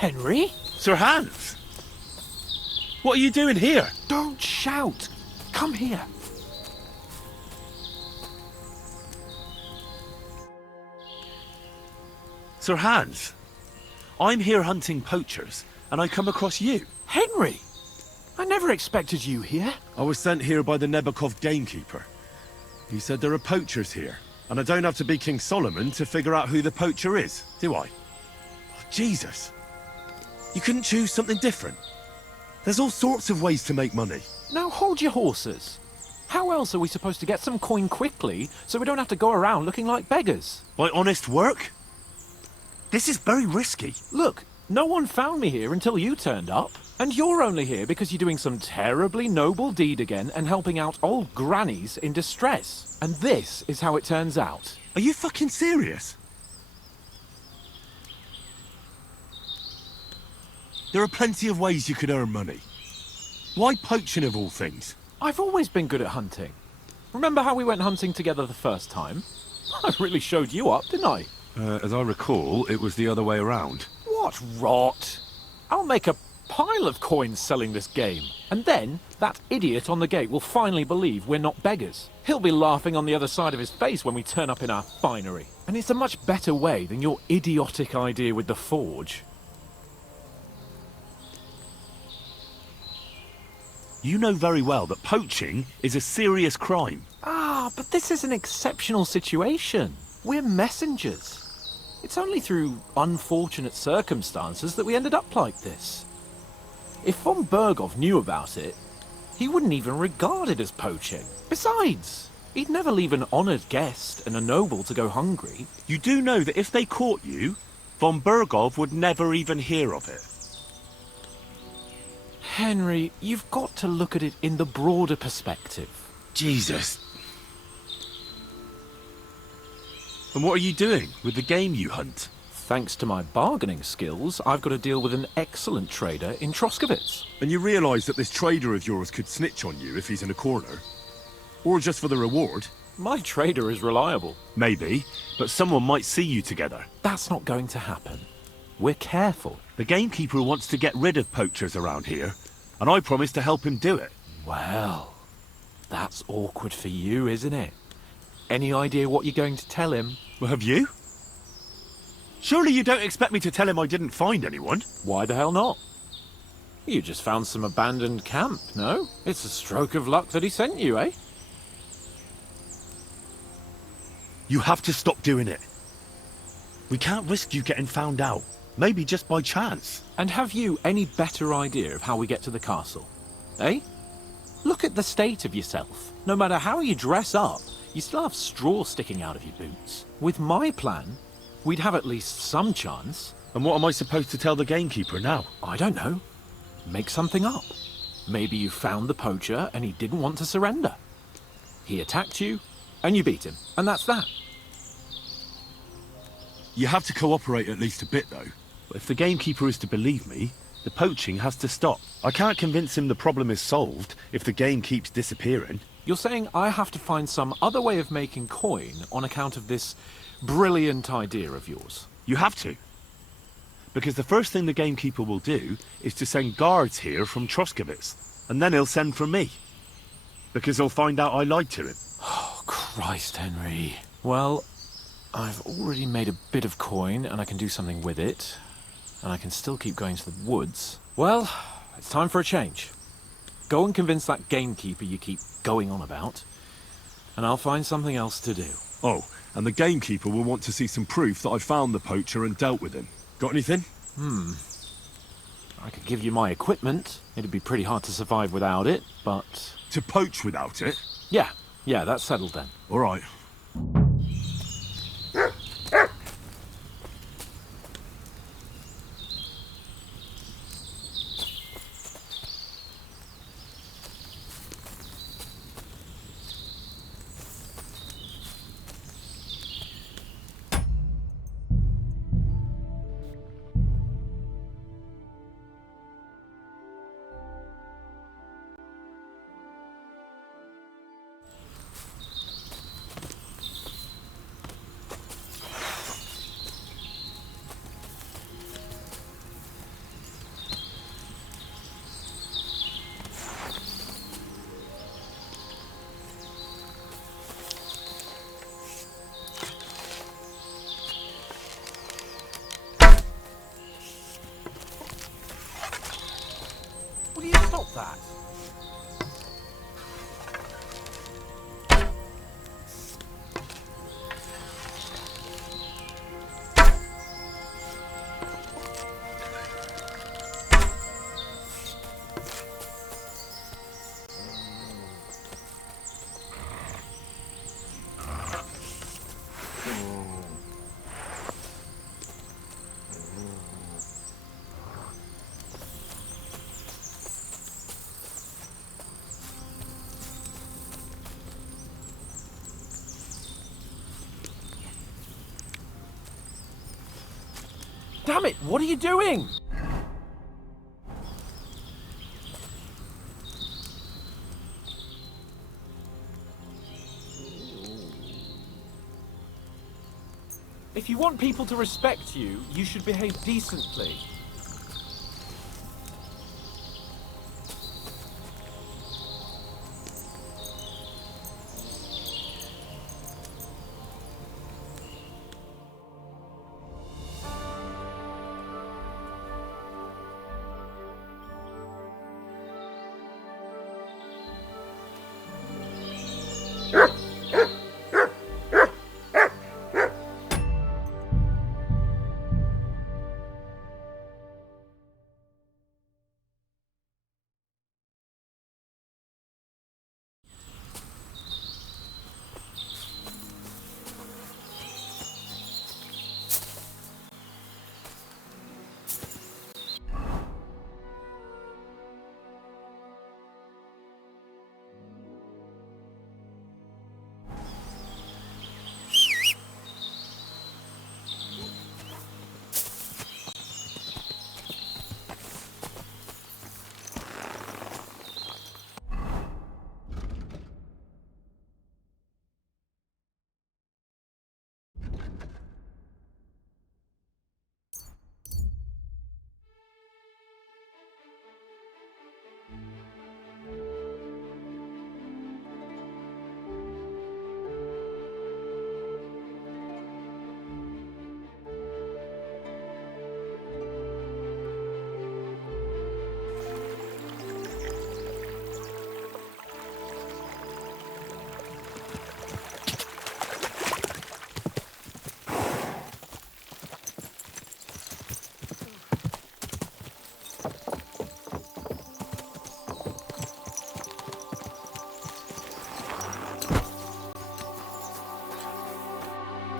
Henry? Sir Hans! What are you doing here? Don't shout. Come here. Sir Hans, I'm here hunting poachers, and I come across you. Henry! I never expected you here. I was sent here by the Nebakov gamekeeper. He said there are poachers here, and I don't have to be King Solomon to figure out who the poacher is, do I? Oh, Jesus! You couldn't choose something different? There's all sorts of ways to make money. Now hold your horses. How else are we supposed to get some coin quickly so we don't have to go around looking like beggars? By honest work? This is very risky. Look, no one found me here until you turned up. And you're only here because you're doing some terribly noble deed again and helping out old grannies in distress. And this is how it turns out. Are you fucking serious? There are plenty of ways you could earn money. Why poaching of all things? I've always been good at hunting. Remember how we went hunting together the first time? I really showed you up, didn't I? As I recall, it was the other way around. What rot! I'll make a pile of coins selling this game. And then, that idiot on the gate will finally believe we're not beggars. He'll be laughing on the other side of his face when we turn up in our finery. And it's a much better way than your idiotic idea with the forge. You know very well that poaching is a serious crime. Ah, but this is an exceptional situation. We're messengers. It's only through unfortunate circumstances that we ended up like this. If von Bergov knew about it, he wouldn't even regard it as poaching. Besides, he'd never leave an honoured guest and a noble to go hungry. You do know that if they caught you, von Bergov would never even hear of it. Henry, you've got to look at it in the broader perspective. Jesus. And what are you doing with the game you hunt? Thanks to my bargaining skills, I've got to deal with an excellent trader in Troskowitz. And you realise that this trader of yours could snitch on you if he's in a corner? Or just for the reward? My trader is reliable. Maybe, but someone might see you together. That's not going to happen. We're careful. The gamekeeper wants to get rid of poachers around here, and I promised to help him do it. Well, that's awkward for you, isn't it? Any idea what you're going to tell him? Well, have you? Surely you don't expect me to tell him I didn't find anyone? Why the hell not? You just found some abandoned camp, no? It's a stroke of luck that he sent you, eh? You have to stop doing it. We can't risk you getting found out. Maybe just by chance. And have you any better idea of how we get to the castle? Eh? Look at the state of yourself. No matter how you dress up, you still have straw sticking out of your boots. With my plan, we'd have at least some chance. And what am I supposed to tell the gamekeeper now? I don't know. Make something up. Maybe you found the poacher and he didn't want to surrender. He attacked you, and you beat him. And that's that. You have to cooperate at least a bit, though. But if the gamekeeper is to believe me, the poaching has to stop. I can't convince him the problem is solved if the game keeps disappearing. You're saying I have to find some other way of making coin on account of this brilliant idea of yours? You have to. Because the first thing the gamekeeper will do is to send guards here from Troskowitz. And then he'll send for me. Because he'll find out I lied to him. Oh, Christ, Henry. Well, I've already made a bit of coin and I can do something with it. And I can still keep going to the woods. Well, it's time for a change. Go and convince that gamekeeper you keep going on about. And I'll find something else to do. Oh, and the gamekeeper will want to see some proof that I found the poacher and dealt with him. Got anything? I could give you my equipment. It'd be pretty hard to survive without it, but... To poach without it? Yeah, that's settled then. All right. Damn it, what are you doing? If you want people to respect you, you should behave decently.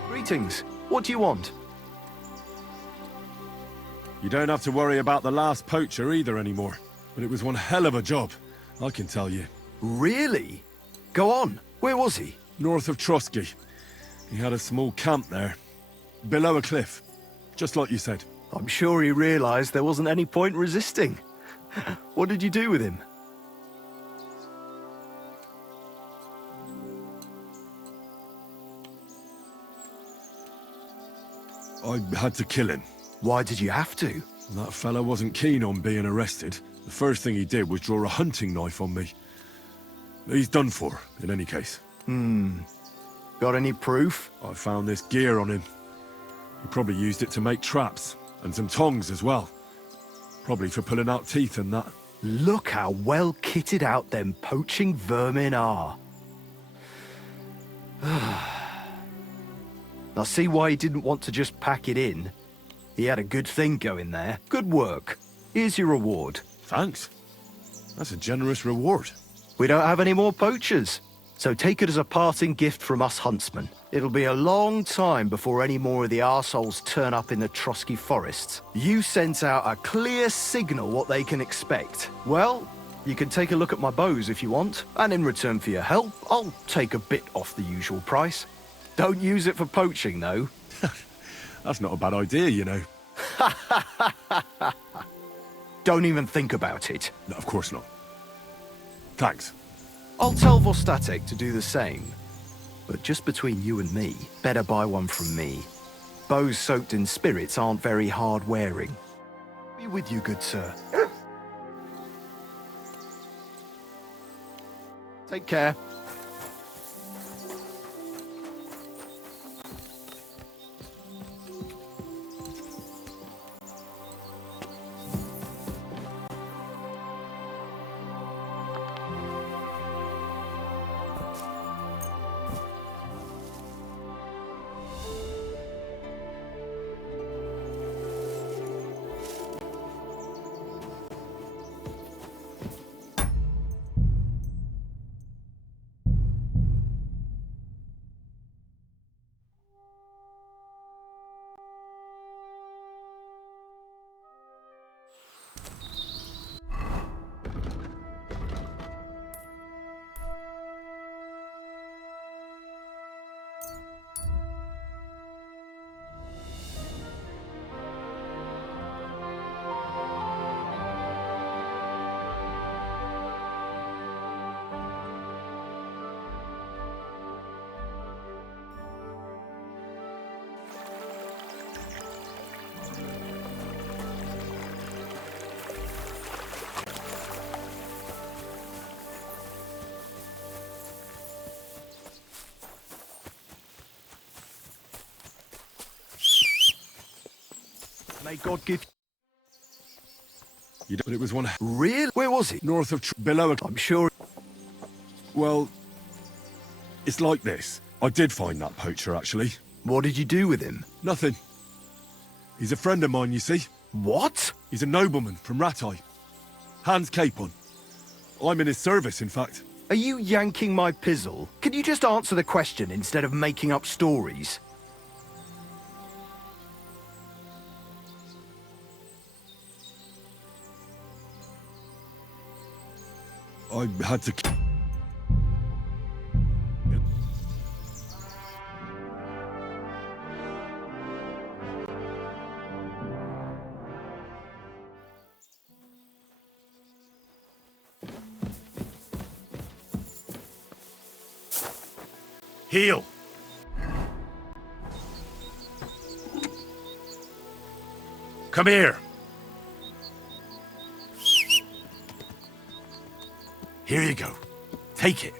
Greetings. What do you want? You don't have to worry about the last poacher either anymore. But it was one hell of a job, I can tell you. Really? Go on. Where was he? North of Trotsky. He had a small camp there. Below a cliff. Just like you said. I'm sure he realized there wasn't any point resisting. What did you do with him? I had to kill him. Why did you have to? That fella wasn't keen on being arrested. The first thing he did was draw a hunting knife on me. He's done for, in any case. Got any proof? I found this gear on him. He probably used it to make traps, and some tongs as well. Probably for pulling out teeth and that. Look how well kitted out them poaching vermin are. I see why he didn't want to just pack it in. He had a good thing going there. Good work. Here's your reward. Thanks. That's a generous reward. We don't have any more poachers, so take it as a parting gift from us huntsmen. It'll be a long time before any more of the arseholes turn up in the Trotsky forests. You sent out a clear signal what they can expect. Well, you can take a look at my bows if you want, and in return for your help, I'll take a bit off the usual price. Don't use it for poaching, though. That's not a bad idea, you know. Don't even think about it. No, of course not. Thanks. I'll tell Vostatek to do the same. But just between you and me, better buy one from me. Bows soaked in spirits aren't very hard wearing. Be with you, good sir. Take care. May God give... You know, it was one Really? Where was he? north of below. I'm sure... Well, it's like this. I did find that poacher, actually. What did you do with him? Nothing. He's a friend of mine, you see. What? He's a nobleman from Ratai. Hans Capon. I'm in his service, in fact. Are you yanking my pizzle? Can you just answer the question instead of making up stories? I had to... Heel! Come here! Here you go. Take it.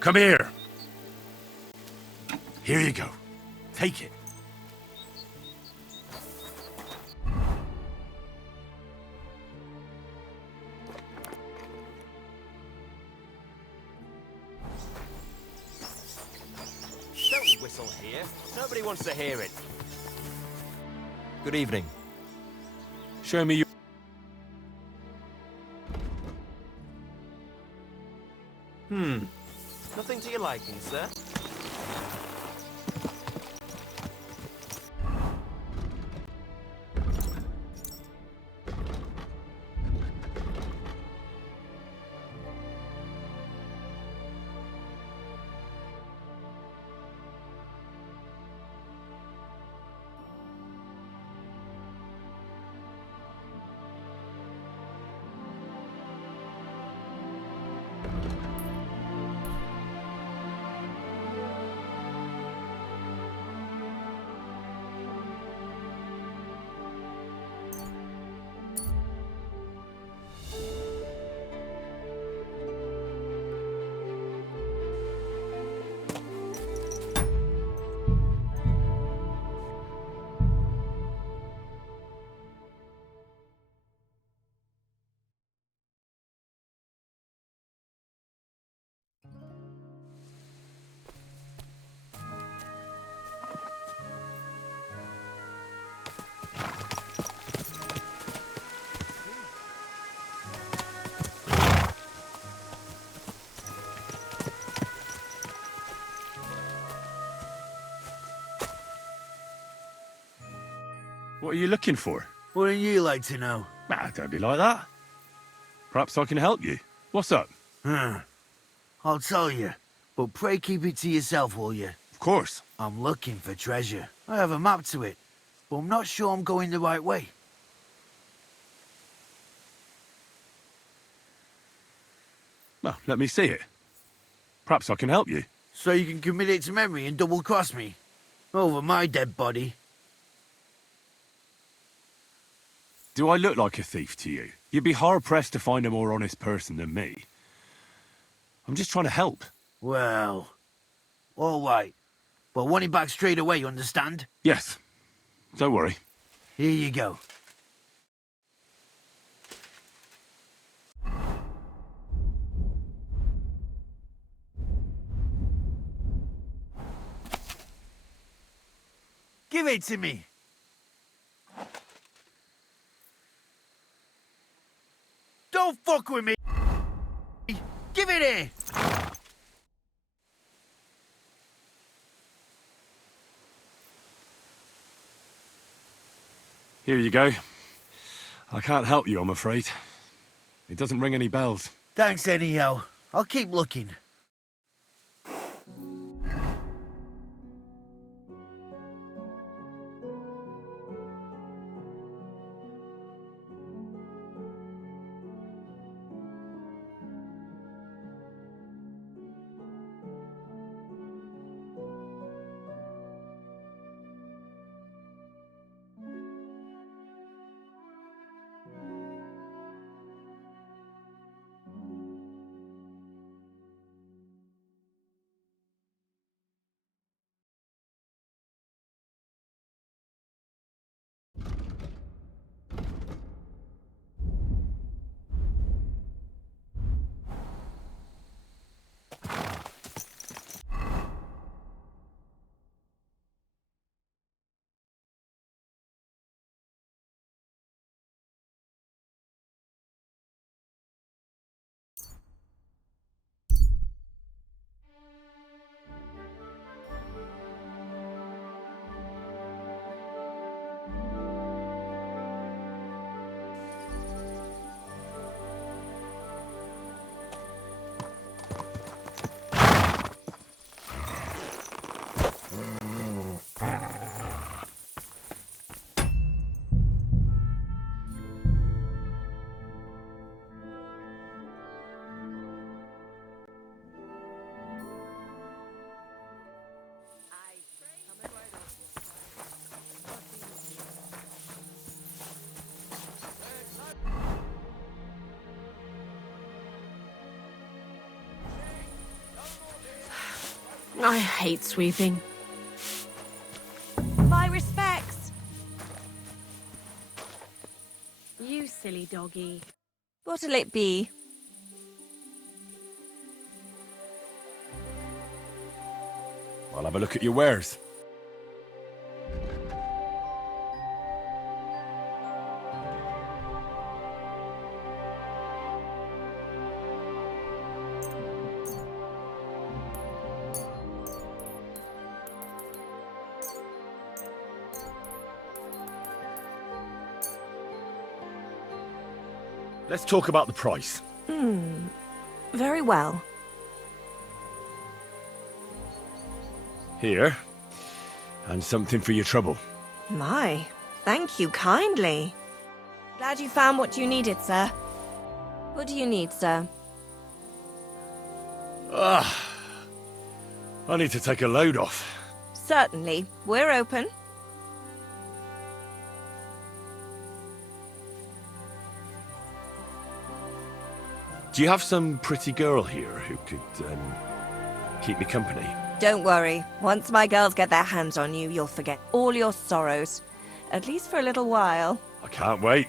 Come here. Here you go. Take it. Don't whistle here. Nobody wants to hear it. Good evening. Show me your... Nothing to your liking, sir? What are you looking for? Wouldn't you like to know? Ah, don't be like that. Perhaps I can help you. What's up? I'll tell you, but pray keep it to yourself, will you? Of course. I'm looking for treasure. I have a map to it, but I'm not sure I'm going the right way. Well, let me see it. Perhaps I can help you. So you can commit it to memory and double-cross me? Over my dead body. Do I look like a thief to you? You'd be hard-pressed to find a more honest person than me. I'm just trying to help. Well, all right. But want it back straight away, understand? Yes. Don't worry. Here you go. Give it to me. Don't fuck with me. Give it here. Here you go. I can't help you, I'm afraid. It doesn't ring any bells. Thanks anyhow. I'll keep looking. I hate sweeping. My respects. You silly doggy. What'll it be? I'll have a look at your wares. Let's talk about the price. Very well. Here. And something for your trouble. My, thank you kindly. Glad you found what you needed, sir. What do you need, sir? I need to take a load off. Certainly. We're open. Do you have some pretty girl here who could, keep me company? Don't worry. Once my girls get their hands on you, you'll forget all your sorrows. At least for a little while. I can't wait.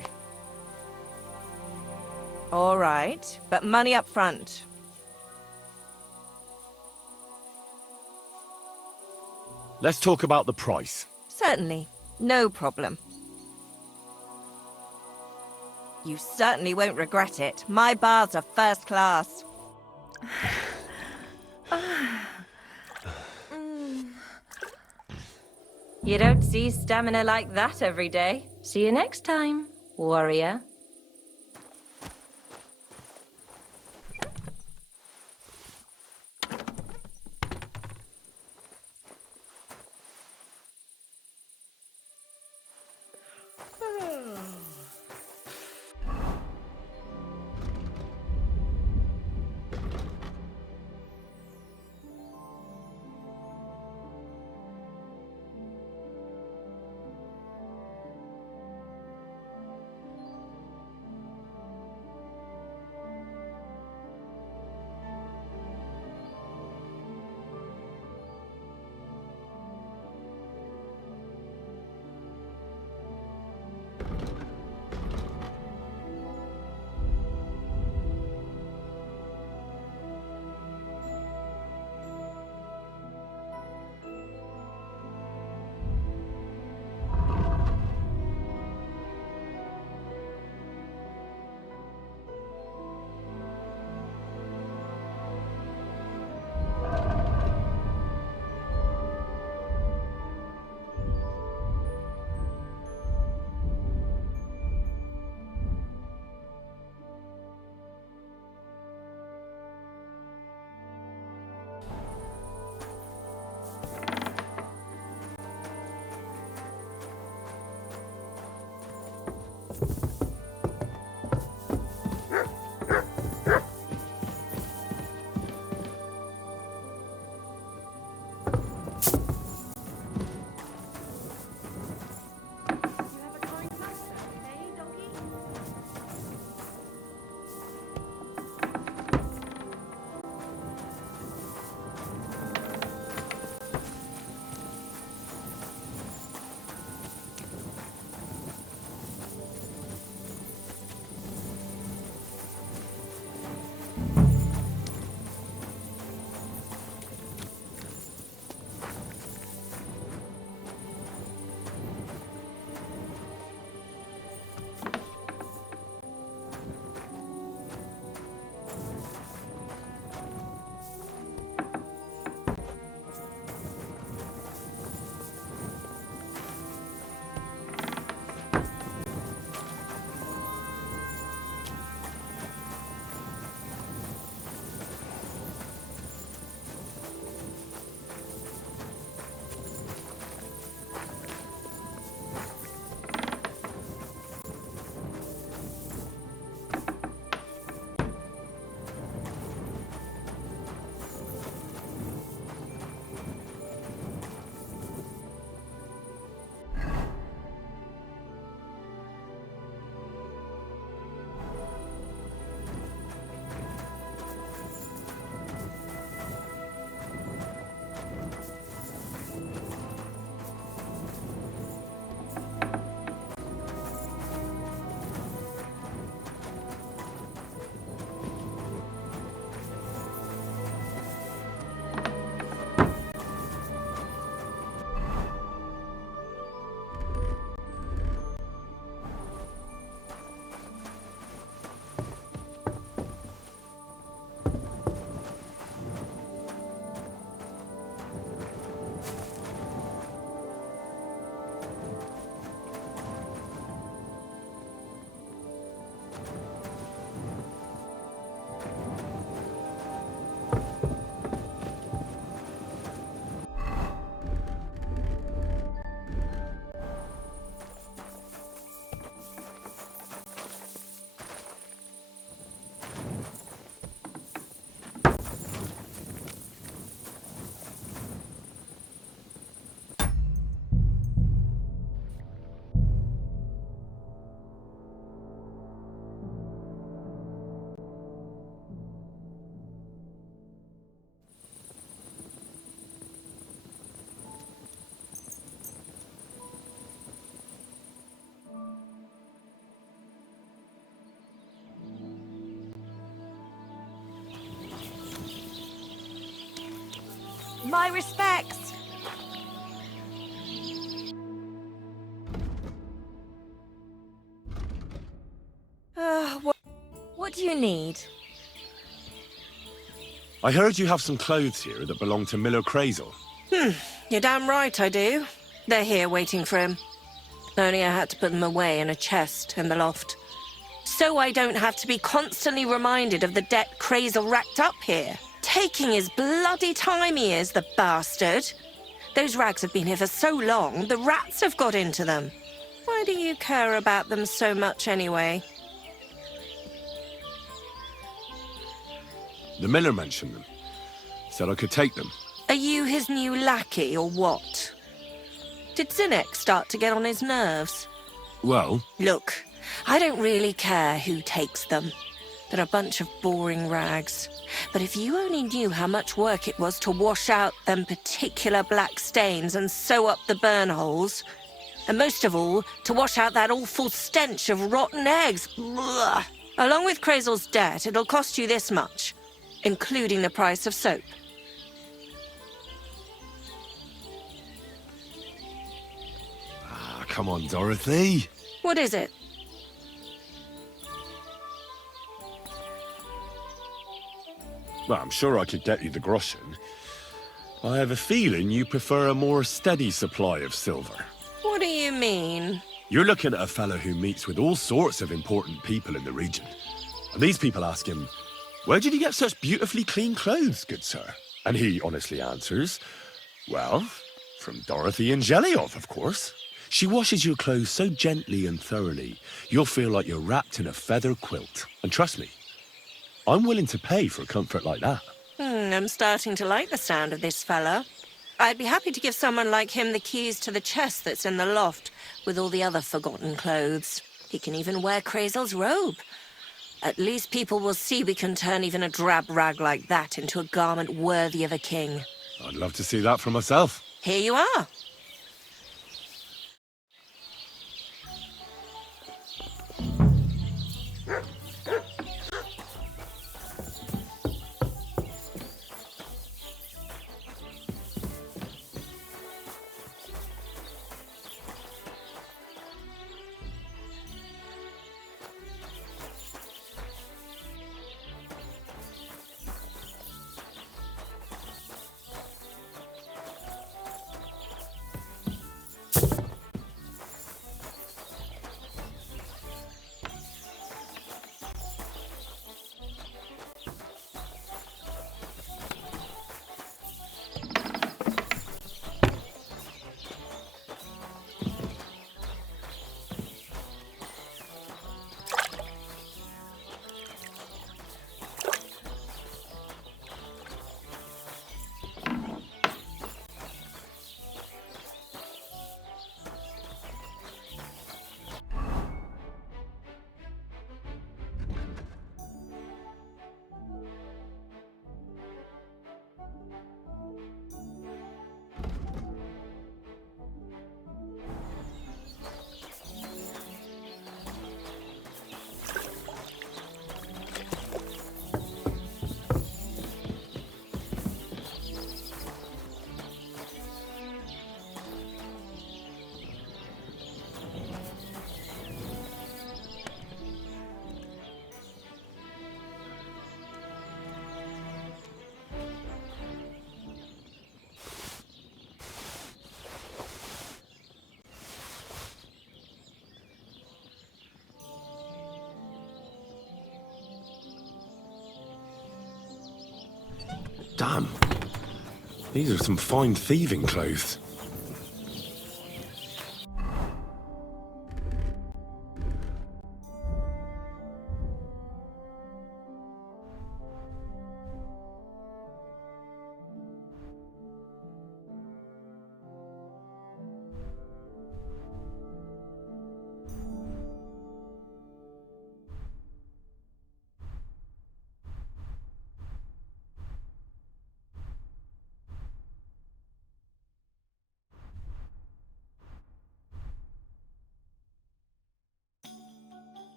All right, but money up front. Let's talk about the price. Certainly. No problem. You certainly won't regret it. My bars are first class. You don't see stamina like that every day. See you next time, warrior. My respects. What do you need? I heard you have some clothes here that belong to Miller Crazel. You're damn right I do. They're here waiting for him. Only I had to put them away in a chest in the loft. So I don't have to be constantly reminded of the debt Crazel racked up here. Taking his bloody time he is, the bastard. Those rags have been here for so long, the rats have got into them. Why do you care about them so much anyway? The Miller mentioned them. Said I could take them. Are you his new lackey or what? Did Zinnek start to get on his nerves? Well, Look, I don't really care who takes them. They're a bunch of boring rags. But if you only knew how much work it was to wash out them particular black stains and sew up the burn holes, and most of all, to wash out that awful stench of rotten eggs. Blah. Along with Crazel's debt, it'll cost you this much, including the price of soap. come on, Dorothy. What is it? Well, I'm sure I could get you the groschen. I have a feeling you prefer a more steady supply of silver. What do you mean? You're looking at a fellow who meets with all sorts of important people in the region. And these people ask him, "Where did you get such beautifully clean clothes, good sir?" And he honestly answers, "Well, from Dorothy and Jeliov, of course. She washes your clothes so gently and thoroughly, you'll feel like you're wrapped in a feather quilt. And trust me, I'm willing to pay for comfort like that." I'm starting to like the sound of this fella. I'd be happy to give someone like him the keys to the chest that's in the loft with all the other forgotten clothes. He can even wear Crazel's robe. At least people will see we can turn even a drab rag like that into a garment worthy of a king. I'd love to see that for myself. Here you are. Damn. These are some fine thieving clothes.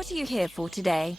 What are you here for today?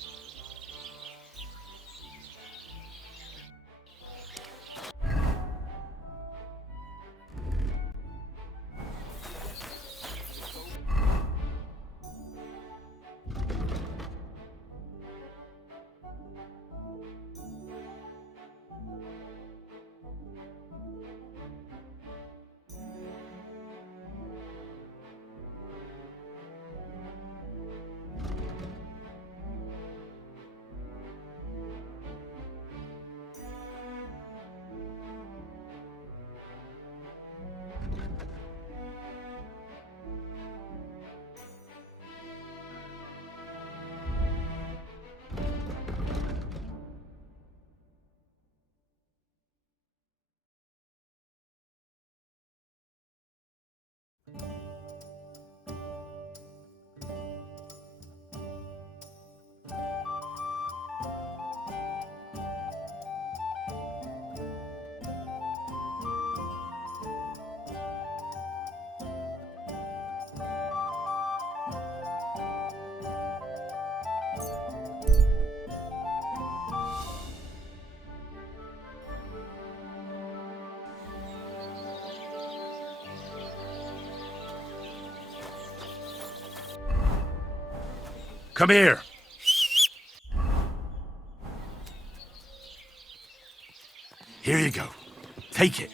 Come here! Here you go. Take it.